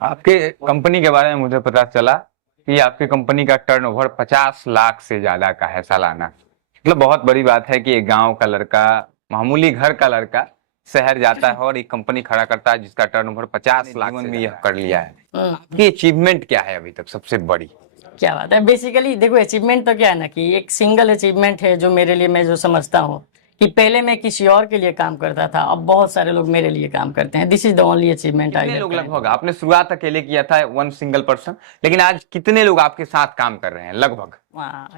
आपके कंपनी के बारे में मुझे पता चला कि आपकी कंपनी का टर्नओवर 50 लाख से ज्यादा का है सालाना। मतलब बहुत बड़ी बात है कि एक गांव का लड़का, मामूली घर का लड़का शहर जाता है और एक कंपनी खड़ा करता है जिसका टर्नओवर 50 लाख में यह कर लिया है। आपकी अचीवमेंट क्या है अभी तक सबसे बड़ी? क्या बात है। बेसिकली देखो, अचीवमेंट तो क्या है ना कि एक सिंगल अचीवमेंट है जो मेरे लिए, मैं जो समझता हूँ कि पहले मैं किसी और के लिए काम करता था, अब बहुत सारे लोग मेरे लिए काम करते हैं। This is the only achievement I. कितने लोग लगभग, आपने शुरुआत अकेले किया था, वन सिंगल पर्सन, लेकिन आज कितने लोग आपके साथ काम कर रहे हैं लगभग?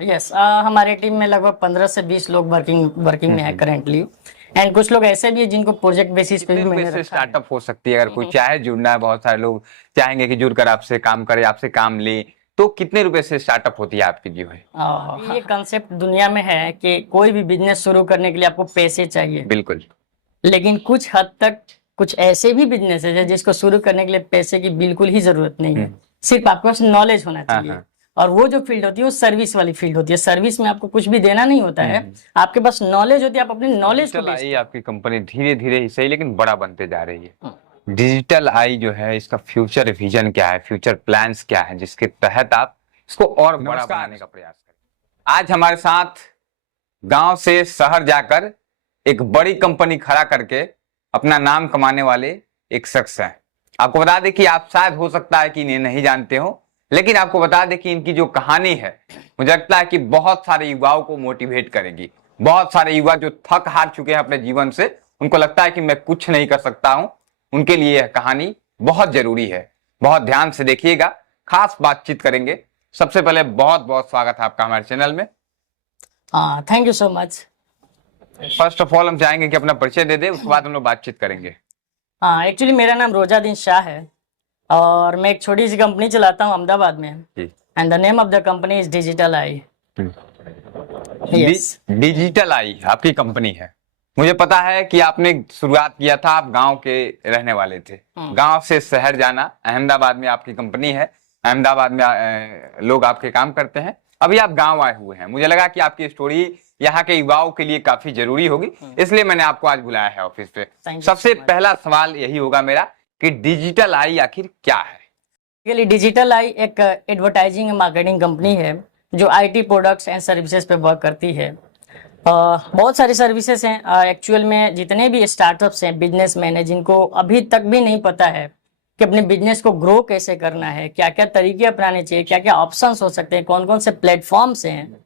यस, हमारे टीम में लगभग 15 से 20 लोग वर्किंग में है करेंटली। एंड कुछ लोग ऐसे भी है जिनको प्रोजेक्ट बेसिस पे भी मैंने स्टार्टअप हो सकती है। अगर कोई चाहे जुड़ना है, बहुत सारे लोग चाहेंगे कि जुड़कर आपसे काम करे, आपसे काम ले, तो कितने रुपए से स्टार्टअप होती है आपकी जो है? ये कंसेप्ट दुनिया में है कि कोई भी बिजनेस शुरू करने के लिए आपको पैसे चाहिए। बिल्कुल। लेकिन कुछ हद तक कुछ ऐसे भी बिजनेस है जिसको शुरू करने के लिए पैसे की बिल्कुल ही जरूरत नहीं है। सिर्फ आपके पास नॉलेज होना चाहिए। और वो जो फील्ड होती है वो सर्विस वाली फील्ड होती है। सर्विस में आपको कुछ भी देना नहीं होता है, आपके पास नॉलेज होती है, आप अपनी नॉलेज को बेचते हैं। आपकी कंपनी धीरे धीरे ही सही लेकिन बड़ा बनते जा रही है। डिजिटल आई जो है, इसका फ्यूचर विजन क्या है, फ्यूचर प्लान्स क्या है, जिसके तहत आप इसको और बड़ा बनाने का प्रयास करें? आज हमारे साथ गांव से शहर जाकर एक बड़ी कंपनी खड़ा करके अपना नाम कमाने वाले एक शख्स हैं। आपको बता दें कि आप शायद हो सकता है कि इन्हें नहीं जानते हो, लेकिन आपको बता दें कि इनकी जो कहानी है, मुझे लगता है कि बहुत सारे युवाओं को मोटिवेट करेगी। बहुत सारे युवा जो थक हार चुके हैं अपने जीवन से, उनको लगता है कि मैं कुछ नहीं कर सकता हूं, उनके लिए यह कहानी बहुत जरूरी है। बहुत ध्यान से देखिएगा, खास बातचीत करेंगे। सबसे पहले बहुत बहुत स्वागत है आपका हमारे चैनल में। Thank you so much. First of all हम चाहेंगे कि अपना परिचय दे दे, उसके बाद हम लोग बातचीत करेंगे। एक्चुअली मेरा नाम रोजादीन शाह है और मैं एक छोटी सी कंपनी चलाता हूँ अहमदाबाद में। And the name of the company is digital eye. Digital eye आपकी कंपनी है। मुझे पता है कि आपने शुरुआत किया था, आप गांव के रहने वाले थे, गांव से शहर जाना, अहमदाबाद में आपकी कंपनी है, अहमदाबाद में लोग आपके काम करते हैं। अभी आप गांव आए हुए हैं, मुझे लगा कि आपकी स्टोरी यहाँ के युवाओं के लिए काफी जरूरी होगी, इसलिए मैंने आपको आज बुलाया है ऑफिस पे। सबसे पहला सवाल यही होगा मेरा कि डिजिटल आई आखिर क्या है? डिजिटल आई एक एडवर्टाइजिंग मार्केटिंग कंपनी है जो आईटी प्रोडक्ट्स एंड सर्विसेज पे वर्क करती है। बहुत सारी सर्विसेज हैं। एक्चुअल में जितने भी स्टार्टअप्स हैं, बिजनेसमैन हैं, जिनको अभी तक भी नहीं पता है कि अपने बिजनेस को ग्रो कैसे करना है, क्या क्या तरीके अपनाने चाहिए, क्या क्या ऑप्शंस हो सकते हैं, कौन कौन से प्लेटफॉर्म्स हैं,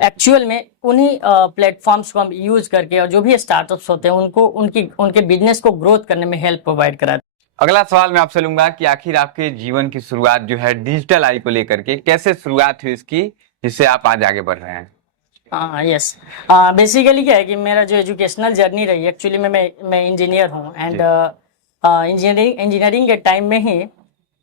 एक्चुअल में उन्हीं प्लेटफॉर्म्स को हम यूज करके और जो भी स्टार्टअप्स होते हैं उनको उनके बिजनेस को ग्रोथ करने में हेल्प प्रोवाइड कराते हैं। अगला सवाल मैं आपसे लूंगा कि आखिर आपके जीवन की शुरुआत जो है डिजिटल आई को लेकर के कैसे शुरुआत हुई इसकी, जिससे आप आज आगे बढ़ रहे हैं? यस, बेसिकली क्या है कि मेरा जो एजुकेशनल जर्नी रही, एक्चुअली मैं इंजीनियर हूँ। एंड इंजीनियरिंग के टाइम में ही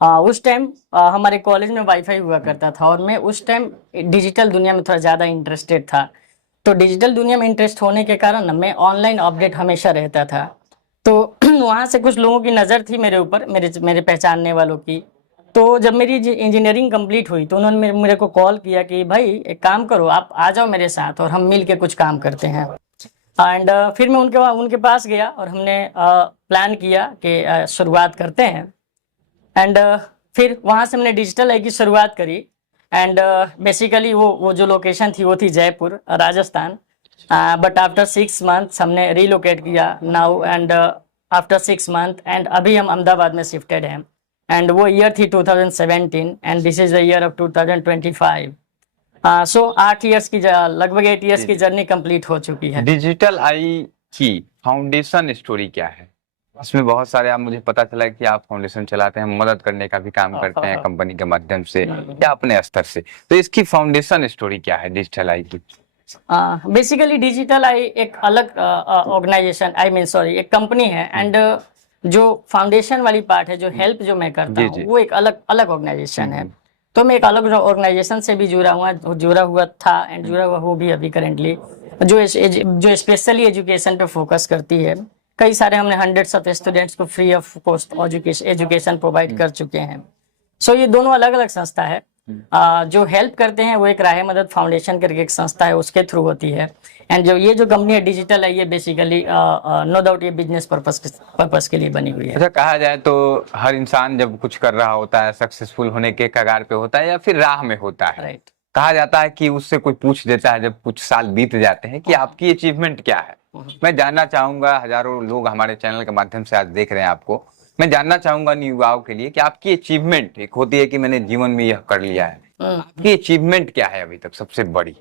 उस टाइम हमारे कॉलेज में वाईफाई हुआ करता था और मैं उस टाइम डिजिटल दुनिया में थोड़ा ज़्यादा इंटरेस्टेड था। तो डिजिटल दुनिया में इंटरेस्ट होने के कारण ना मैं ऑनलाइन अपडेट हमेशा रहता था। तो वहाँ से कुछ लोगों की नज़र थी मेरे ऊपर, मेरे पहचानने वालों की। तो जब मेरी इंजीनियरिंग कंप्लीट हुई तो उन्होंने मेरे को कॉल किया कि भाई एक काम करो, आप आ जाओ मेरे साथ और हम मिल के कुछ काम करते हैं। एंड फिर मैं उनके पास गया और हमने प्लान किया कि शुरुआत करते हैं। एंड फिर वहाँ से हमने डिजिटल आई की शुरुआत करी। एंड बेसिकली वो जो लोकेशन थी वो थी Jaipur, Rajasthan. But after 6 months हमने रिलोकेट किया now. And after 6 month and अभी हम अहमदाबाद में शिफ्टेड हैं। एंड वो ईयर थी 2017 and this is the year of 2025। So 8 years की लगभग 8 ईयर्स की जर्नी कंप्लीट हो चुकी है। डिजिटल आई की फाउंडेशन स्टोरी क्या है? इसमें बहुत सारे, आप मुझे पता चला कि आप फाउंडेशन चलाते हैं, मदद करने का भी काम करते हैं कंपनी के माध्यम से या अपने स्तर से, तो इसकी फाउंडेशन स्टोरी क्या है डिजिटल आई की? बेसिकली डिजिटल आई एक अलग ऑर्गेनाइजेशन, एक कंपनी है। एंड जो फाउंडेशन वाली पार्ट है, जो हेल्प जो मैं करता हूँ, वो एक अलग ऑर्गेनाइजेशन है। तो मैं एक अलग ऑर्गेनाइजेशन से भी जुड़ा हुआ था एंड जुड़ा हुआ हूँ भी अभी करेंटली, जो स्पेशली एजुकेशन पे फोकस करती है। कई सारे हमने हंड्रेड्स ऑफ स्टूडेंट्स को free of cost education provide कर चुके हैं। सो ये दोनों अलग अलग संस्था है। जो हेल्प करते हैं वो एक राह मदद फाउंडेशन करके एक संस्था है, उसके थ्रू होती है। एंड जो ये जो कंपनी है डिजिटल है, ये बेसिकली नो डाउट ये बिजनेस पर्पस के लिए बनी हुई है। अच्छा, कहा जाए तो हर इंसान जब कुछ कर रहा होता है, सक्सेसफुल होने के कगार पे होता है या फिर राह में होता है, राइट। कहा जाता है कि उससे कोई पूछ देता है जब कुछ साल बीत जाते हैं कि आपकी अचीवमेंट क्या है। मैं जानना चाहूंगा, हजारों लोग हमारे चैनल के माध्यम से आज देख रहे हैं आपको, मैं जानना चाहूंगा युवाओं के लिए कि आपकी अचीवमेंट एक होती है कि मैंने जीवन में यह कर लिया है, आपकी अचीवमेंट क्या है अभी तक सबसे बड़ी?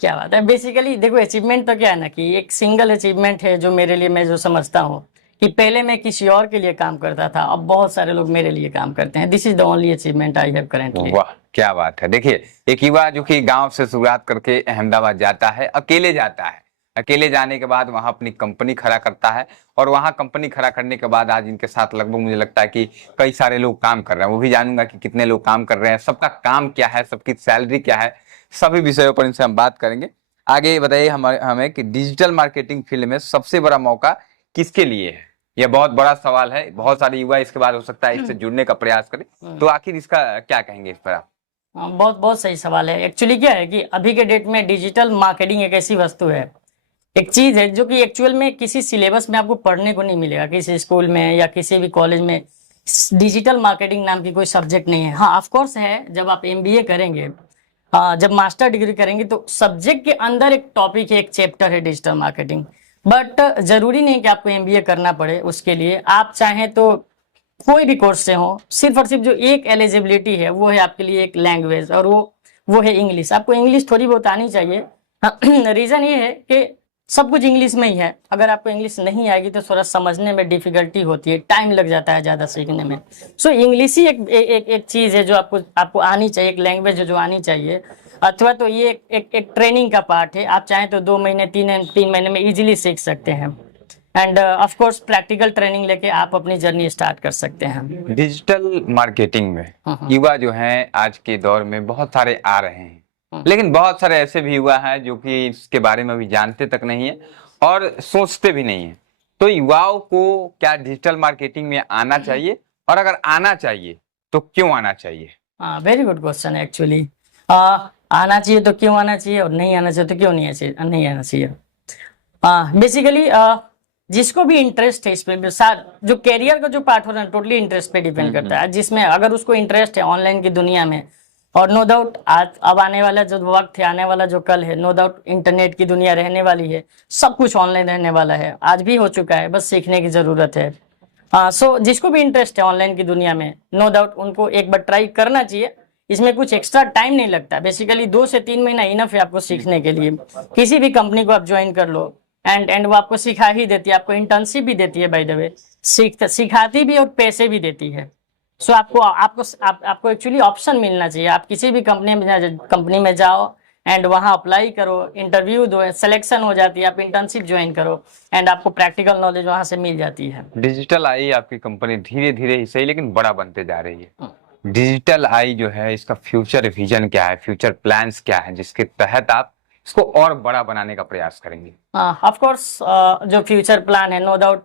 क्या बात है, बेसिकली देखो अचीवमेंट तो क्या है ना कि एक सिंगल अचीवमेंट है जो मेरे लिए, मैं जो समझता हूँ कि पहले मैं किसी और के लिए काम करता था, अब बहुत सारे लोग मेरे लिए काम करते हैं। This is the only achievement I have currently. वाह, क्या बात है। देखिए, एक युवा जो कि गांव से शुरुआत करके अहमदाबाद जाता है, अकेले जाता है, अकेले जाने के बाद वहां अपनी कंपनी खड़ा करता है और वहां कंपनी खड़ा करने के बाद आज इनके साथ लगभग मुझे लगता है कि कई सारे लोग काम कर रहे हैं। वो भी जानूंगा कि कितने लोग काम कर रहे हैं, सबका काम क्या है, सबकी सैलरी क्या है, सभी विषयों पर इनसे हम बात करेंगे। आगे बताइए हमें कि डिजिटल मार्केटिंग फील्ड में सबसे बड़ा मौका किसके लिए है? यह बहुत बड़ा सवाल है, बहुत सारे युवा इसके बाद हो सकता है इससे जुड़ने का प्रयास करें, तो आखिर इसका क्या कहेंगे इस पर आप? बहुत बहुत सही सवाल है। एक्चुअली क्या है कि अभी के डेट में डिजिटल मार्केटिंग एक ऐसी वस्तु है, एक चीज है जो कि एक्चुअल में किसी सिलेबस में आपको पढ़ने को नहीं मिलेगा, किसी स्कूल में या किसी भी कॉलेज में डिजिटल मार्केटिंग नाम की कोई सब्जेक्ट नहीं है। हाँ ऑफ कोर्स है, जब आप एमबीए करेंगे, जब मास्टर डिग्री करेंगे तो सब्जेक्ट के अंदर एक टॉपिक है, एक चैप्टर है डिजिटल मार्केटिंग। बट जरूरी नहीं कि आपको एमबीए करना पड़े उसके लिए। आप चाहें तो कोई भी कोर्स से हो, सिर्फ और सिर्फ जो एक एलिजिबिलिटी है वो है आपके लिए एक लैंग्वेज, और वो है इंग्लिश। आपको इंग्लिश थोड़ी बहुत आनी चाहिए। रीजन ये है कि सब कुछ इंग्लिश में ही है। अगर आपको इंग्लिश नहीं आएगी तो थोड़ा समझने में डिफिकल्टी होती है, टाइम लग जाता है ज़्यादा सीखने में। सो इंग्लिश ही एक चीज़ है जो आपको आनी चाहिए, एक लैंग्वेज है जो आनी चाहिए। अथवा तो ये एक ट्रेनिंग का पार्ट है। आप चाहें तो 2 महीने 3 महीने में इजीली सीख सकते हैं। End of course practical training लेके आप अपनी जर्नी स्टार्ट कर सकते हैं। डिजिटल मार्केटिंग में युवा जो हैं आज के दौर में बहुत सारे आ रहे हैं, लेकिन बहुत सारे ऐसे भी युवा हैं जो कि इसके बारे में अभी जानते तक नहीं है और सोचते भी नहीं है। तो युवाओं को क्या डिजिटल मार्केटिंग में आना चाहिए, और अगर आना चाहिए तो क्यों आना चाहिए? हाँ वेरी गुड क्वेश्चन है एक्चुअली। आना चाहिए तो क्यों आना चाहिए, और नहीं आना चाहिए तो क्यों नहीं आना चाहिए। बेसिकली जिसको भी इंटरेस्ट है इसमें, जो कैरियर का जो पार्ट हो रहा है टोटली इंटरेस्ट पे डिपेंड करता है। जिसमें अगर उसको इंटरेस्ट है ऑनलाइन की दुनिया में, और नो डाउट आज अब आने वाला जो वक्त है, आने वाला जो कल है, नो डाउट इंटरनेट की दुनिया रहने वाली है, सब कुछ ऑनलाइन रहने वाला है, आज भी हो चुका है, बस सीखने की जरूरत है। सो जिसको भी इंटरेस्ट है ऑनलाइन की दुनिया में, नो डाउट उनको एक बार ट्राई करना चाहिए। इसमें कुछ एक्स्ट्रा टाइम नहीं लगता, बेसिकली 2 से 3 महीना इनफ है आपको सीखने के लिए। किसी भी कंपनी को आप ज्वाइन कर लो एंड वो आपको सिखा ही देती है, आपको इंटर्नशिप भी देती है बाय द वे, सिखाती भी और पैसे भी देती है। सो आपको एक्चुअली ऑप्शन मिलना चाहिए। आप किसी भी कंपनी में जाओ एंड वहां अप्लाई करो, इंटरव्यू दो, सिलेक्शन हो जाती है, आप इंटर्नशिप ज्वाइन करो एंड आपको प्रैक्टिकल नॉलेज वहां से मिल जाती है। डिजिटल आई आपकी कंपनी धीरे धीरे ही सही लेकिन बड़ा बनते जा रही है। डिजिटल आई जो है इसका फ्यूचर विजन क्या है, फ्यूचर प्लान्स क्या है जिसके तहत आप इसको और बड़ा बनाने का प्रयास करेंगे? ऑफ कोर्स जो फ्यूचर प्लान है, no doubt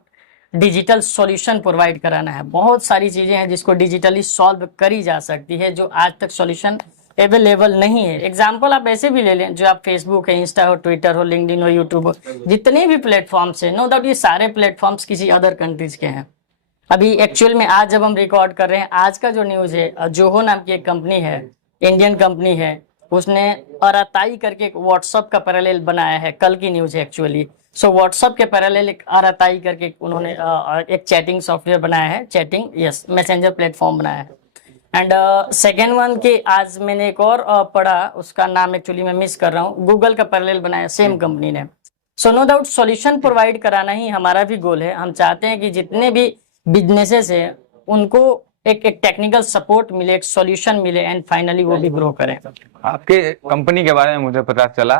digital solution provide कराना है। बहुत सारी चीजें हैं जिसको डिजिटली सॉल्व करी जा सकती है, जो आज तक सॉल्यूशन अवेलेबल नहीं है। एग्जाम्पल आप ऐसे भी ले लें, जो आप फेसबुक है, इंस्टा हो, ट्विटर हो, लिंक्डइन हो, यूट्यूब हो, जितने भी प्लेटफॉर्म्स है, नो डाउट ये सारे प्लेटफॉर्म्स किसी अदर कंट्रीज के हैं। अभी एक्चुअल में आज जब हम रिकॉर्ड कर रहे हैं, आज का जो न्यूज है, जोहो नाम की एक कंपनी है, इंडियन कंपनी है, उसने अराताई करके एक व्हाट्सअप का पैरेलल बनाया है। कल की न्यूज है एक्चुअली। सो व्हाट्सअप के पैरेलल एक अराताई करके उन्होंने एक चैटिंग सॉफ्टवेयर बनाया है, चैटिंग यस मैसेंजर प्लेटफॉर्म बनाया है। एंड सेकेंड वन के आज मैंने एक और पढ़ा, उसका नाम एक्चुअली मैं मिस कर रहा हूँ, गूगल का पैरेलल बनाया सेम कंपनी ने। So no doubt solution provide कराना ही हमारा भी गोल है। हम चाहते हैं कि जितने भी बिजनेसेस है उनको एक टेक्निकल सपोर्ट मिले, एक सॉल्यूशन मिले एंड फाइनली वो भी ग्रो करें। आपके कंपनी के बारे में मुझे पता चला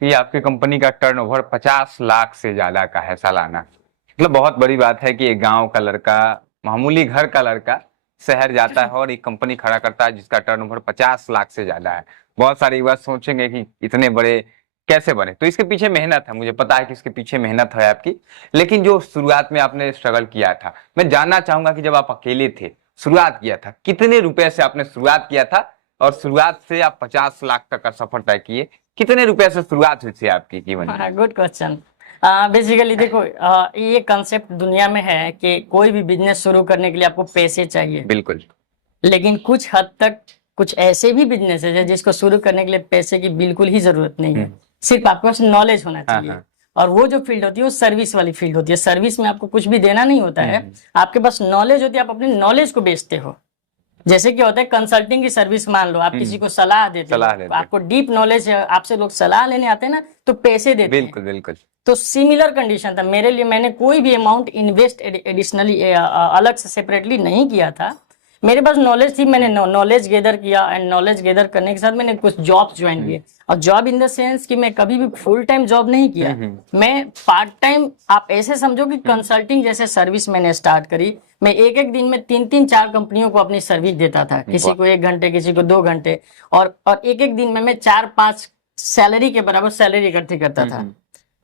कि आपकी कंपनी का टर्नओवर 50 लाख से ज्यादा का है सालाना। मतलब बहुत बड़ी बात है कि एक गांव का लड़का, मामूली घर का लड़का शहर जाता है और एक कंपनी खड़ा करता है जिसका टर्नओवर 50 लाख से ज्यादा है। बहुत सारे युवा सोचेंगे कि इतने बड़े कैसे बने, तो इसके पीछे मेहनत है, मुझे पता है कि इसके पीछे मेहनत है आपकी। लेकिन जो शुरुआत में आपने स्ट्रगल किया था, मैं जानना चाहूंगा कि जब आप अकेले थे, शुरुआत किया था, कितने रुपए से आपने शुरुआत किया था और शुरुआत से आप 50 लाख तक का सफर तय किए। कितने रुपए से शुरुआत हुई थी आपकी जीवन में? Good question. बेसिकली देखो, ये कंसेप्ट दुनिया में है कि कोई भी बिजनेस शुरू करने के लिए आपको पैसे चाहिए, बिल्कुल। लेकिन कुछ हद तक कुछ ऐसे भी बिजनेस है जिसको शुरू करने के लिए पैसे की बिल्कुल ही जरूरत नहीं है, सिर्फ आपके पास नॉलेज होना चाहिए। हाँ। और वो जो फील्ड होती है वो सर्विस वाली फील्ड होती है। सर्विस में आपको कुछ भी देना नहीं होता है, आपके पास नॉलेज होती है, आप अपनी नॉलेज को बेचते हो। जैसे कि होता है कंसल्टिंग की सर्विस, मान लो आप किसी को सलाह देते हो, आपको डीप नॉलेज है, आपसे लोग सलाह लेने आते हैं ना, तो पैसे देते हैं। बिल्कुल बिल्कुल। तो सिमिलर कंडीशन था मेरे लिए। मैंने कोई भी अमाउंट इन्वेस्ट एडिशनली अलग से सेपरेटली नहीं किया था। मेरे पास नॉलेज थी, मैंने नॉलेज गेदर किया, एंड नॉलेज गेदर करने के साथ मैंने कुछ जॉब ज्वाइन किए। और जॉब इन द सेंस कि मैं कभी भी फुल टाइम जॉब नहीं किया, मैं पार्ट टाइम, आप ऐसे समझो कि कंसल्टिंग जैसे सर्विस मैंने स्टार्ट करी। मैं एक एक दिन में 3-3-4 कंपनियों को अपनी सर्विस देता था, किसी को 1 घंटे, किसी को 2 घंटे, और एक एक दिन में मैं 4-5 सैलरी के बराबर सैलरी इकट्ठी करता था।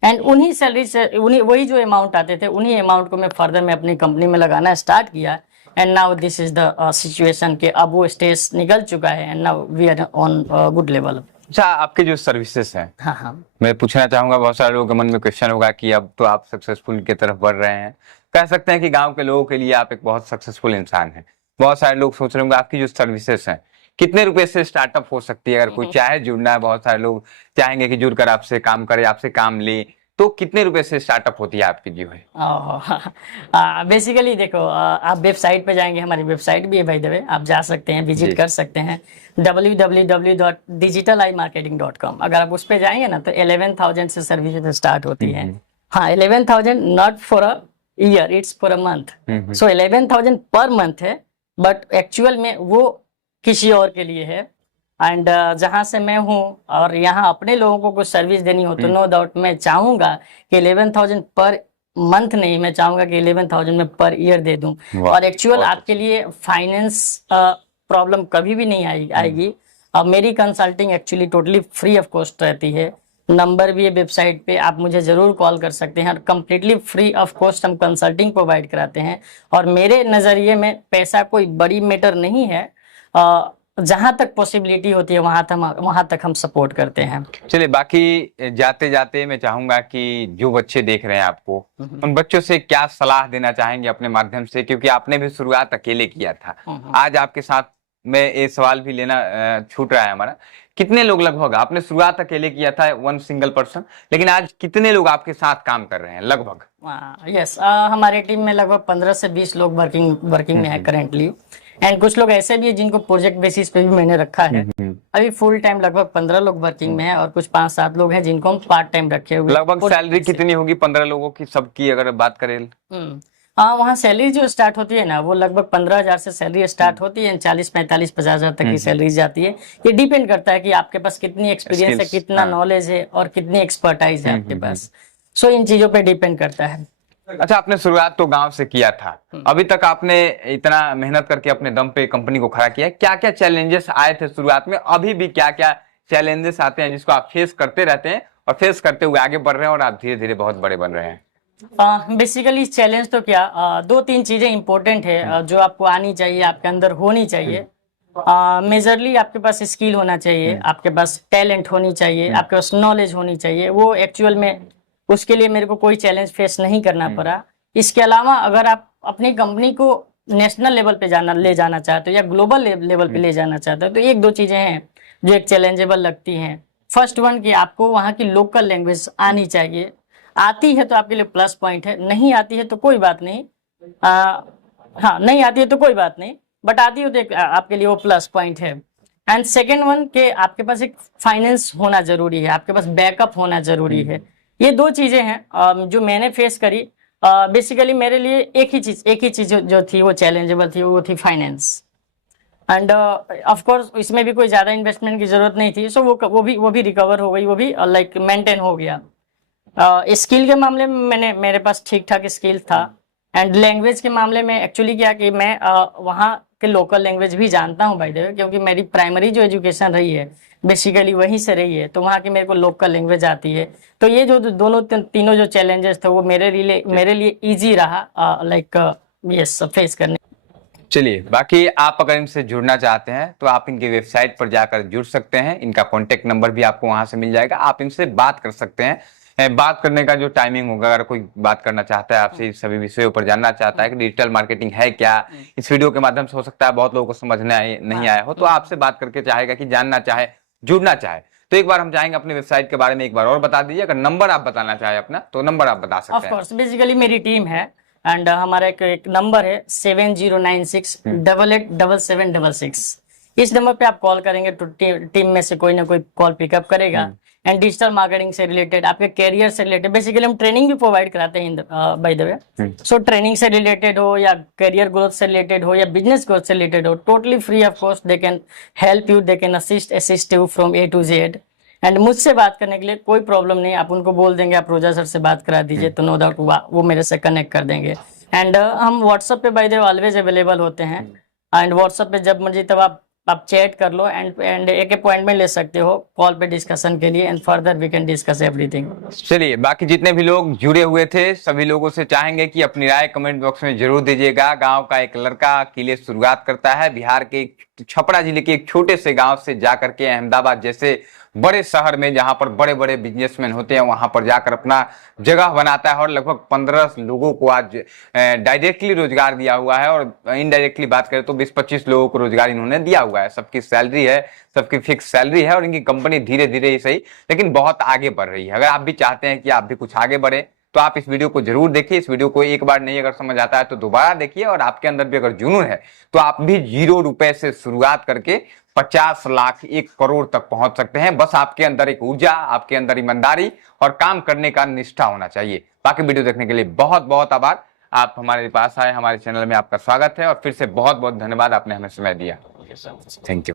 एंड उन्हीं सैलरी से वही जो अमाउंट आते थे, उन्हीं अमाउंट को मैं फर्दर में अपनी कंपनी में लगाना स्टार्ट किया। And now this is the situation कि अब वो स्टेज निकल चुका है, and now we are on good level. अच्छा, आपके जो सर्विसेज हैं, हाँ, मैं पूछना चाहूंगा, बहुत सारे लोगों के मन में क्वेश्चन होगा कि अब तो आप सक्सेसफुल की तरफ बढ़ रहे हैं, कह सकते हैं कि गांव के लोगों के लिए आप एक बहुत सक्सेसफुल इंसान हैं। बहुत सारे लोग सोच रहे होंगे आपकी जो सर्विसेज हैं कितने रुपए से स्टार्टअप हो सकती है, अगर कोई चाहे जुड़ना है, बहुत सारे लोग चाहेंगे कि जुड़कर आपसे काम करे, आपसे काम ले, तो कितने रुपए से स्टार्टअप होती है आपकी जो है? बेसिकली देखो, आप वेबसाइट पे जाएंगे, हमारी वेबसाइट भी है भाई द वे, आप जा सकते हैं, विजिट कर सकते हैं, www.digitalimarketing.com। अगर आप उस पे जाएंगे ना तो 11,000 से सर्विस स्टार्ट होती है। हाँ, 11,000 not for a year, it's for a month. So 11,000 per month है, बट एक्चुअल में वो किसी और के लिए है। एंड जहां से मैं हूँ और यहाँ अपने लोगों को कुछ सर्विस देनी हो तो नो डाउट मैं चाहूंगा कि 11,000 पर मंथ नहीं, मैं चाहूंगा कि 11,000 में पर ईयर दे दूं। और एक्चुअल आपके लिए फाइनेंस प्रॉब्लम कभी भी नहीं आएगी। अब मेरी consulting actually totally free of cost रहती है। नंबर भी है वेबसाइट पे, आप मुझे जरूर कॉल कर सकते हैं, और कम्प्लीटली फ्री ऑफ कॉस्ट हम कंसल्टिंग प्रोवाइड कराते हैं। और मेरे नजरिए में पैसा कोई बड़ी मैटर नहीं है, जहां तक पॉसिबिलिटी होती है वहां तक हम सपोर्ट करते हैं। चलिए, बाकी जाते जाते मैं चाहूंगा कि जो बच्चे देख रहे हैं आपको, उन बच्चों से क्या सलाह देना चाहेंगे अपने माध्यम से, क्योंकि आपने भी शुरुआत अकेले किया था। आज आपके साथ मैं ये सवाल भी लेना छूट रहा है हमारा, कितने लोग, लगभग आपने शुरुआत अकेले किया था, 1 सिंगल पर्सन, लेकिन आज कितने लोग आपके साथ काम कर रहे हैं लगभग? यस, हमारे टीम में लगभग 15 से 20 लोग वर्किंग में है करेंटली। एंड कुछ लोग ऐसे भी है जिनको प्रोजेक्ट बेसिस पे भी मैंने रखा है। अभी फुल टाइम लगभग 15 लोग वर्किंग में है, और कुछ 5-7 लोग हैं जिनको हम पार्ट टाइम रखे हुए। लगभग सैलरी कितनी होगी 15 लोगों की, सबकी अगर बात करें? वहाँ सैलरी जो स्टार्ट होती है ना, वो लगभग 15,000 से सैलरी स्टार्ट होती है, 40, 45, 50,000 तक की सैलरी जाती है। ये डिपेंड करता है कि आपके पास कितनी एक्सपीरियंस है, कितना नॉलेज है, और कितनी एक्सपर्टाइज है आपके पास। सो इन चीजों पे डिपेंड करता है। अच्छा, आपने शुरुआत तो गांव से किया था, अभी तक आपने इतना मेहनत करके अपने दम पे कंपनी को खड़ा किया, क्या क्या चैलेंजेस आए थे शुरुआत में, अभी भी क्या क्या चैलेंजेस आते हैं जिसको आप फेस करते रहते हैं, और फेस करते हुए आगे बढ़ रहे हैं और आप धीरे धीरे बहुत बड़े बन रहे हैं? बेसिकली चैलेंज तो क्या, 2-3 चीजें इंपॉर्टेंट है जो आपको आनी चाहिए, आपके अंदर होनी चाहिए। मेजरली आपके पास स्किल होना चाहिए, आपके पास टैलेंट होनी चाहिए, आपके पास नॉलेज होनी चाहिए। वो एक्चुअल में उसके लिए मेरे को कोई चैलेंज फेस नहीं करना पड़ा। इसके अलावा अगर आप अपनी कंपनी को नेशनल लेवल पे ले जाना चाहते हो या ग्लोबल लेवल पे ले जाना चाहते हो, तो 1-2 चीजें हैं जो एक चैलेंजेबल लगती हैं। फर्स्ट वन कि आपको वहाँ की लोकल लैंग्वेज आनी चाहिए। आती है तो आपके लिए प्लस पॉइंट है, नहीं आती है तो कोई बात नहीं। हाँ, नहीं आती है तो कोई बात नहीं, बट आती है तो आपके लिए वो प्लस पॉइंट है। एंड सेकेंड वन के आपके पास एक फाइनेंस होना जरूरी है, आपके पास बैकअप होना जरूरी है। ये 2 चीजें हैं जो मैंने फेस करी। बेसिकली मेरे लिए एक ही चीज जो थी वो चैलेंजेबल थी, वो थी फाइनेंस। एंड ऑफ कोर्स इसमें भी कोई ज्यादा इन्वेस्टमेंट की जरूरत नहीं थी, सो वो भी रिकवर हो गई, वो भी लाइक मेंटेन हो गया। स्किल के मामले में मेरे पास ठीक ठाक स्किल था। एंड लैंग्वेज के मामले में एक्चुअली क्या कि मैं वहाँ के लोकल लैंग्वेज भी जानता हूँ बाय द वे, क्योंकि मेरी प्राइमरी जो एजुकेशन रही है बेसिकली वहीं से रही है, तो वहाँ की मेरे को लोकल लैंग्वेज आती है। तो ये जो तीनों जो चैलेंजेस थे वो मेरे लिए इजी रहा लाइक यस फेस करने। चलिए, बाकी आप अगर इनसे जुड़ना चाहते हैं तो आप इनकी वेबसाइट पर जाकर जुड़ सकते हैं। इनका कॉन्टेक्ट नंबर भी आपको वहां से मिल जाएगा, आप इनसे बात कर सकते हैं। बात करने का जो टाइमिंग होगा, अगर कोई बात करना चाहता है आपसे इस सभी विषयों पर जानना चाहता है कि डिजिटल मार्केटिंग है क्या, इस वीडियो के माध्यम से हो सकता है बहुत लोगों को समझ नहीं आया हो, तो आपसे बात करके चाहेगा कि जानना चाहे, जुड़ना चाहे, तो एक बार हम चाहेंगे अपनी वेबसाइट के बारे में एक बार और बता दीजिए। अगर नंबर आप बताना चाहे अपना, तो नंबर आप बता सकते ऑफ हैं। कोर्स, बेसिकली मेरी टीम है एंड हमारा एक नंबर है 7096887766। इस नंबर पे आप कॉल करेंगे तो टीम में से कोई ना कोई कॉल पिकअप करेगा। एंड डिजिटल मार्केटिंग से रिलेटेड, आपके कैरियर से रिलेटेड, बेसिकली हम ट्रेनिंग भी प्रोवाइड कराते हैं by the way. So training से रिलेटेड हो या करियर ग्रोथ से रिलेटेड हो या बिजनेस ग्रोथ से रिलेटेड हो, totally free of cost they can help you, they can assist you from A to Z। And मुझसे बात करने के लिए कोई प्रॉब्लम नहीं, आप उनको बोल देंगे आप रोजा सर से बात करा दीजिए, तो नो डाउट वो मेरे से कनेक्ट कर देंगे। एंड हम व्हाट्सएप पे by the way always available होते हैं। एंड व्हाट्सएप पे जब मर्जी तब आप चैट कर लो एंड एक अपॉइंटमेंट ले सकते हो कॉल पे डिस्कशन के लिए, and further we can discuss everything. चलिए, बाकी जितने भी लोग जुड़े हुए थे सभी लोगों से चाहेंगे कि अपनी राय कमेंट बॉक्स में जरूर दीजिएगा। गांव का एक लड़का किले शुरुआत करता है, बिहार के छपरा जिले के एक छोटे से गांव से जाकर के अहमदाबाद जैसे बड़े शहर में, जहां पर बड़े बड़े बिजनेसमैन होते हैं, वहां पर जाकर अपना जगह बनाता है और लगभग 15 लोगों को आज डायरेक्टली रोजगार दिया हुआ है, और इनडायरेक्टली बात करें तो 20-25 लोगों को रोजगार इन्होंने दिया हुआ है। सबकी सैलरी है, सबकी फिक्स सैलरी है, और इनकी कंपनी धीरे धीरे ही सही लेकिन बहुत आगे बढ़ रही है। अगर आप भी चाहते हैं कि आप भी कुछ आगे बढ़े तो आप इस वीडियो को जरूर देखिए। इस वीडियो को एक बार नहीं अगर समझ आता है तो दोबारा देखिए, और आपके अंदर भी अगर जुनून है तो आप भी 0 रुपए से शुरुआत करके 50 लाख 1 करोड़ तक पहुंच सकते हैं। बस आपके अंदर एक ऊर्जा, आपके अंदर ईमानदारी और काम करने का निष्ठा होना चाहिए। बाकी वीडियो देखने के लिए बहुत बहुत आभार। आप हमारे पास आए, हमारे चैनल में आपका स्वागत है, और फिर से बहुत बहुत धन्यवाद, आपने हमें समय दिया। Thank you.